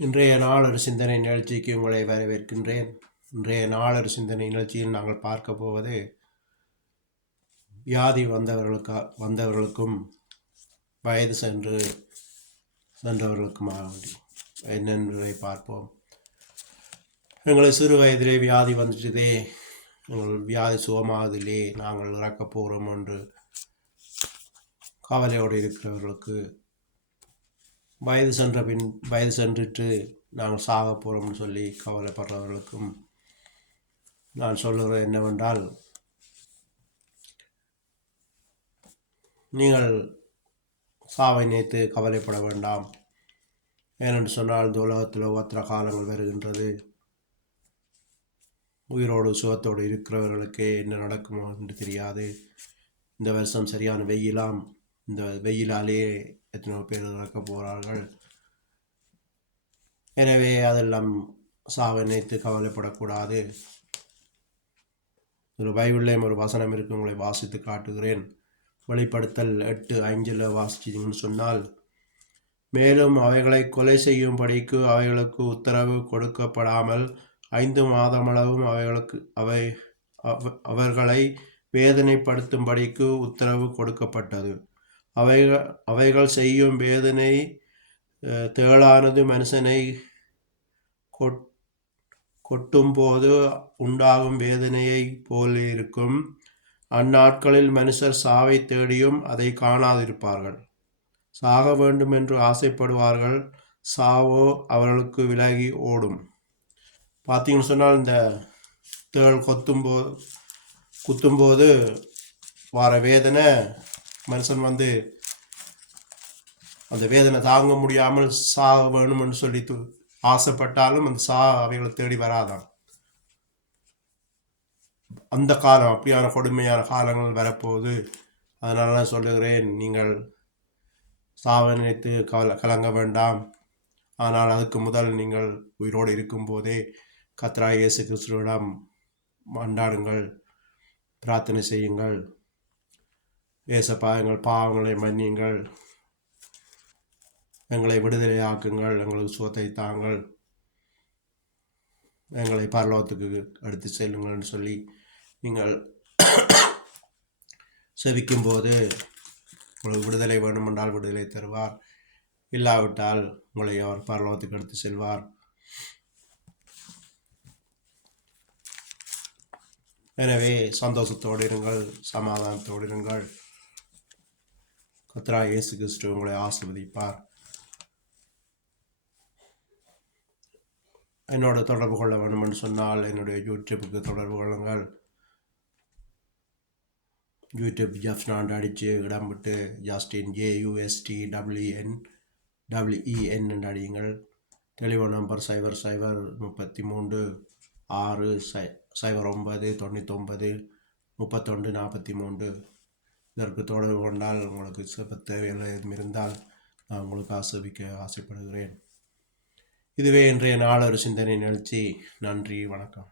இன்றைய நாளொரு சிந்தனை நிகழ்ச்சிக்கு உங்களை வரவேற்கின்றேன். இன்றைய நாளொரு சிந்தனை நிகழ்ச்சியில் நாங்கள் பார்க்க போவது வியாதி வந்தவர்களுக்கும் வயது சென்றவர்களுக்குமாக என்னென்பதை பார்ப்போம். எங்களுக்கு சிறு வயதிலே வியாதி வந்துட்டதே, எங்கள் வியாதி சுகமாவதிலே, நாங்கள் இறக்கப் போகிறோம் என்று கவலையோடு இருக்கிறவர்களுக்கு, வயது சென்றுட்டு நாங்கள் சாக போகிறோம்னு சொல்லி கவலைப்படுறவர்களுக்கும் நான் சொல்லுகிறது என்னவென்றால், நீங்கள் சாவை நினைத்து கவலைப்பட வேண்டாம். ஏனென்று சொன்னால் இந்த உலகத்தில் ஒவ்வொரு காலங்கள் வருகின்றது. உயிரோடு சுகத்தோடு இருக்கிறவர்களுக்கே என்ன நடக்குமோ என்று தெரியாது. இந்த வருஷம் சரியான வெயிலாம். இந்த வெயிலாலே எத்தனையோ பேர் இறக்க போகிறார்கள். எனவே அதெல்லாம் சாவை நினைத்து கவலைப்படக்கூடாது. ஒரு பைபிள்லேயும் ஒரு வசனம் இருக்கு, உங்களை வாசித்து காட்டுகிறேன். வெளிப்படுத்தல் 8:5 வாசிச்சிங்கன்னு சொன்னால், மேலும் அவைகளை கொலை செய்யும்படிக்கு அவைகளுக்கு உத்தரவு கொடுக்கப்படாமல் 5 மாதமளவும் அவர்களை வேதனைப்படுத்தும்படிக்கு உத்தரவு கொடுக்கப்பட்டது. அவைகள் செய்யும் வேதனை தேளானது மனுஷனை கொட்டும்போது உண்டாகும் வேதனையை போல் இருக்கும். அந்நாட்களில் மனுஷர் சாவை தேடியும் அதை காணாதிருப்பார்கள். சாக வேண்டும் என்று ஆசைப்படுவார்கள், சாவோ அவர்களுக்கு விலகி ஓடும். பார்த்தீங்கன்னு சொன்னால், இந்த தேள் குத்தும்போது வர வேதனை, மனுஷன் அந்த வேதனை தாங்க முடியாமல் சாக வேணும்னு சொல்லி ஆசைப்பட்டாலும் அந்த அவைகளை தேடி வராதான். அந்த காலம் அப்படியான கொடுமையான காலங்கள் வரப்போகுது. அதனால நான் சொல்லுகிறேன், நீங்கள் சாவை நினைத்து கலங்க வேண்டாம். ஆனால் அதுக்கு முதல் நீங்கள் உயிரோடு இருக்கும்போதே கர்த்தராகிய இயேசு கிறிஸ்துவிடம் மன்றாடுங்கள், பிரார்த்தனை செய்யுங்கள். ஏசப்பா, எங்கள் பாவங்களை மன்னியுங்கள், எங்களை விடுதலையாக்குங்கள், எங்களுக்கு சுகத்தை தாங்கள், எங்களை பரலோகத்துக்கு எடுத்து செல்லுங்கள்னு சொல்லி நீங்கள் செபிக்கும்போது உங்களுக்கு விடுதலை வேண்டுமென்றால் விடுதலை தருவார். இல்லாவிட்டால் உங்களை அவர் பரலோகத்துக்கு எடுத்து செல்வார். எனவே சந்தோஷத்தோடு இருங்கள், சமாதானத்தோடு இருங்கள். கர்த்தராகிய இயேசு கிறிஸ்து உங்களை ஆசீர்வதிப்பார். என்னோட தொடர்பு கொள்ள வேண்டும் என்று சொன்னால் என்னுடைய யூடியூப்புக்கு தொடர்பு கொள்ளுங்கள். யூடியூப் ஜப்ஸ்னாண்டு அடித்து இடம் விட்டு ஜஸ்டின் JUSTWEN அடியுங்கள். Telephone number 00336009993143. இதற்கு தொடர்பு கொண்டால் உங்களுக்கு சிறப்பு தேவைகள் எதுவும் இருந்தால் நான் உங்களுக்கு ஆசீர்வதிக்க ஆசைப்படுகிறேன். இதுவே இன்றைய நாளொரு சிந்தனை நிகழ்ச்சி. நன்றி, வணக்கம்.